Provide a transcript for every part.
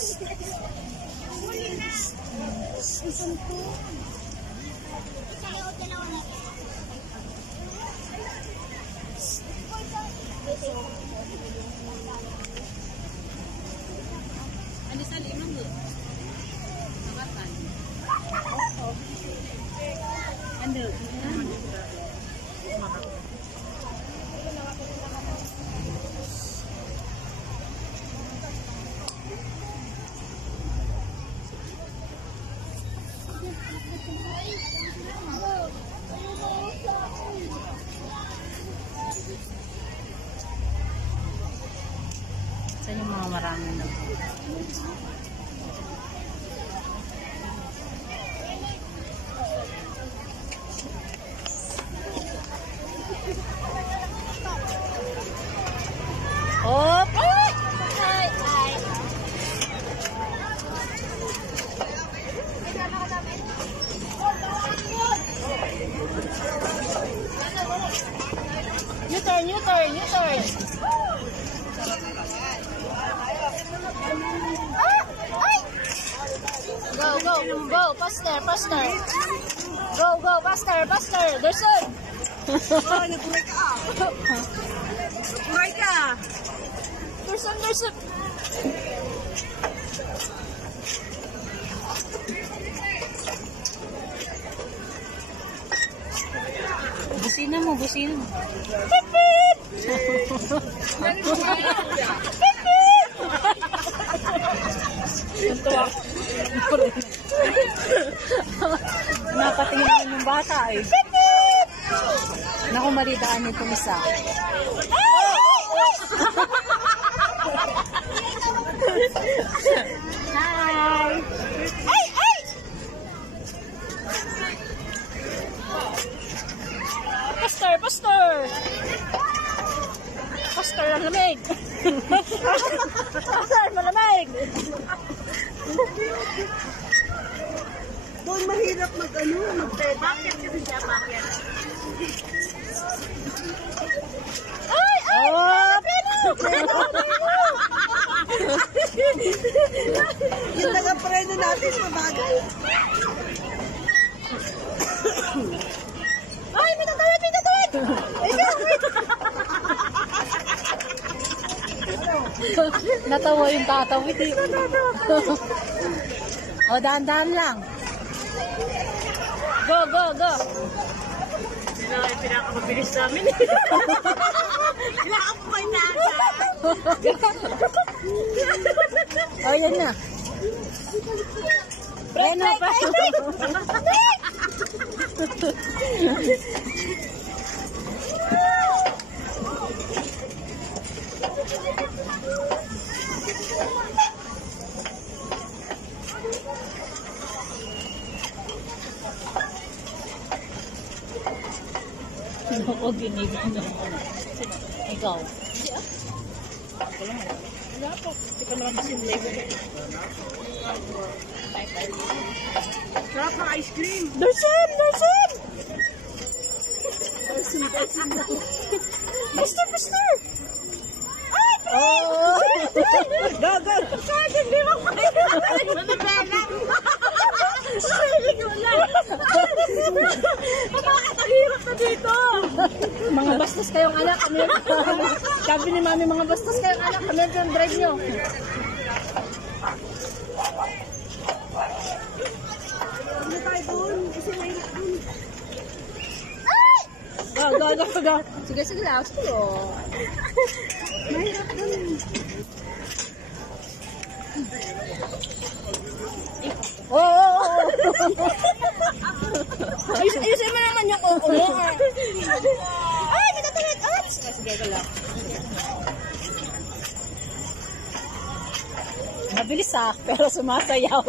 Ano sa limang mo? Nakatan. Ano? Saan yung mga marami na? Oh! Ay! Ay! U-turn, U-turn, U-turn! Go, go, go, faster, faster. Go, go, faster, faster. Gerson. Oh, nagbuhay ka. Nagbuhay ka. Gerson, Gerson. Busina mo, busina mo. Pipit! Napatingin yung bata eh. Naku, maridaan itong isa. Hi! Ay! Ay! Pastor! Pastor! Pastor ang lamig! Pastor, malamig! Doon mahirap mag-peda. Bakit kasi siya? Bakit? Ay! Ay! Oh! Yung taga-preno natin, mabagal. Ay! May tatawid! May tatawid! Natawa yung tatawid eh. O, dahan-dahan lang. Go, go, go. Sila ay pinakamabilis namin. Kailangan po kayo na. O, yan na. Preno pa. Ako ginigan na. Ikaw. Wala po. Hindi pa naman kasi yung label. Sarap ng ice cream. Darsan! Darsan! Darsan na. Pastor! Pastor! Ay! Oh! Go, go! Kasi hindi mo pa rin. Manibela. Hindi ko lang. Napakatahirap na dito. Mga bastos kayong anak. Sabi ni Mami, mga bastos kayong anak. Kami yung drive nyo. Ano tayo doon? Kasi mahirap doon. Go, go, go, go. Sige, sige lang. Sige. Mahirap doon. Oh! Ayusin mo naman yung oo mo. Ay, natatawid. Ay, sige ko lang. Mabilis ah, pero sumasayaw.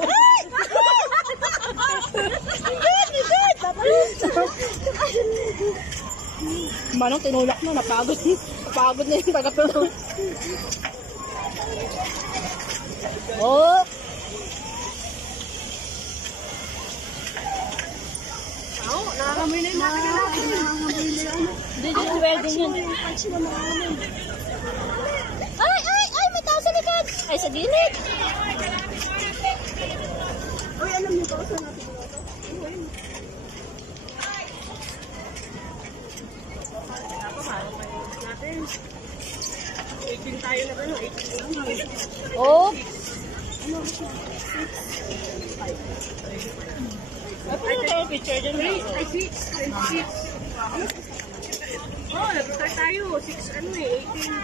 Manong tinulak mo, napagod. Napagod na yung tagapulong. Oh! Oo, nakakamoy na yung makina natin. Nakakamoy na yung Hindi yung welding yun. Ay, ay, ay! May tao sa likod! Ay, sa gilid! Uy, alam niyo ba saan natin ito? Natin. 18 tayo na ba? 18 lang. Oh! Ano tayo picture dyan? Ay, 6. Oh, nag-start tayo. 6 ano eh, 18.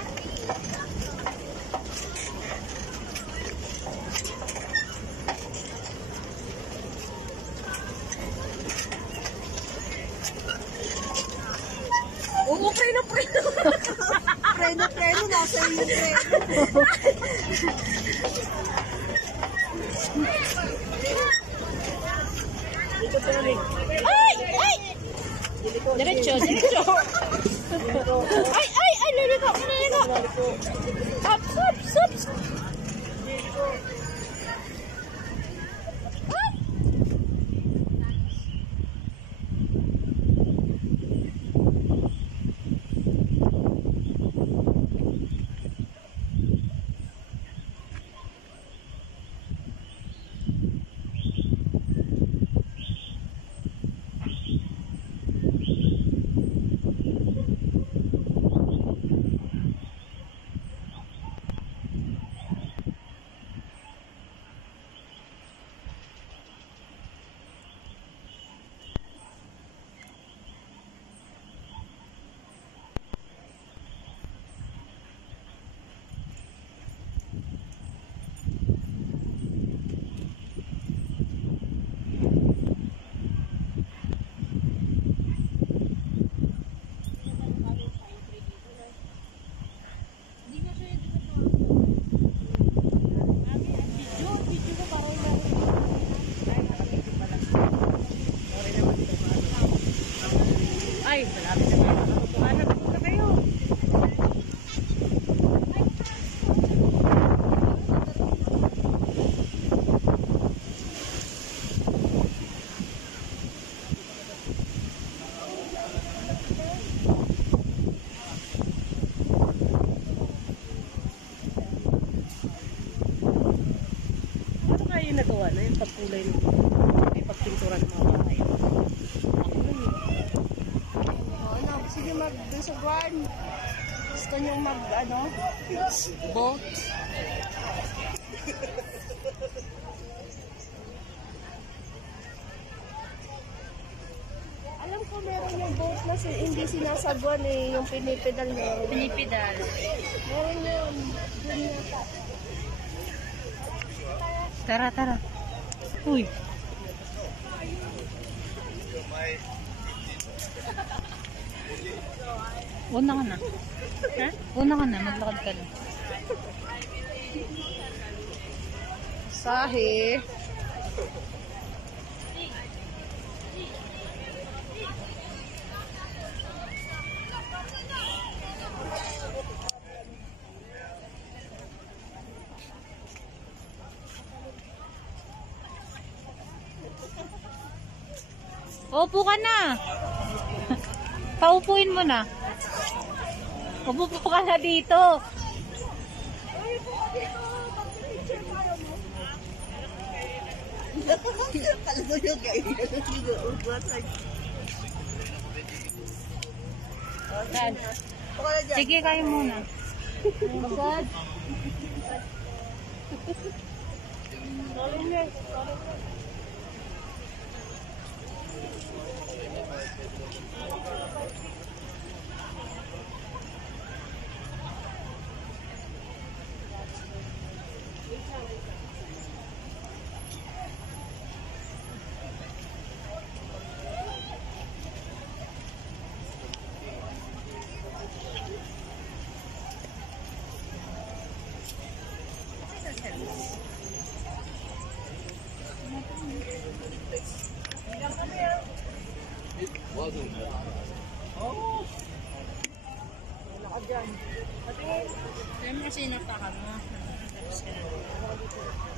Oo, preno. Preno, nasa iyo preno. Ay! Diretso. Ay, laliko. Ups. Ay, malapit na tayo. Hanap na kayo. Ano kaya yung nagawa na yung pagkulay ng may pagpintura ng mga bahay? Sige dun sa guard. Gusto nyo boat? Alam ko meron yung boat na hindi sinasagwan eh, yung pinipedal na. Pinipidal. Meron yun. Dun yata. Tara. Uy. Una ka na. Ha? Una ka na, maglakad ka na. Sahi. Upo ka na. Paupuin mo na. Upo ka na dito. Yan. Sige, kayo muna. Massage. Siyempre, sinapa ka mo. Tapos ka na.